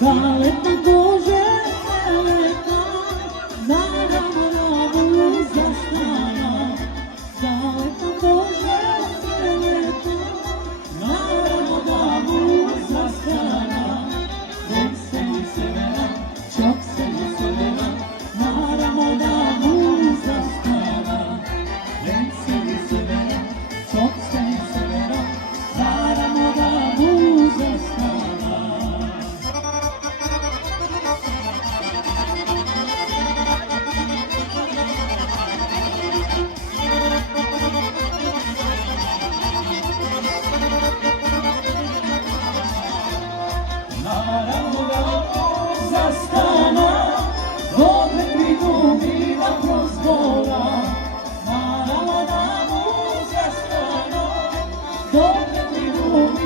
Zaleta Bože, leta, naravno zastana. Zaleta Bože, leta, naravno zastana. Veseli severa, çok severa, naravno zastana. Veseli severa, çok severa, naravno zastana. Zastana, dove pridobila prozora. Naravno zastana, dove pridobila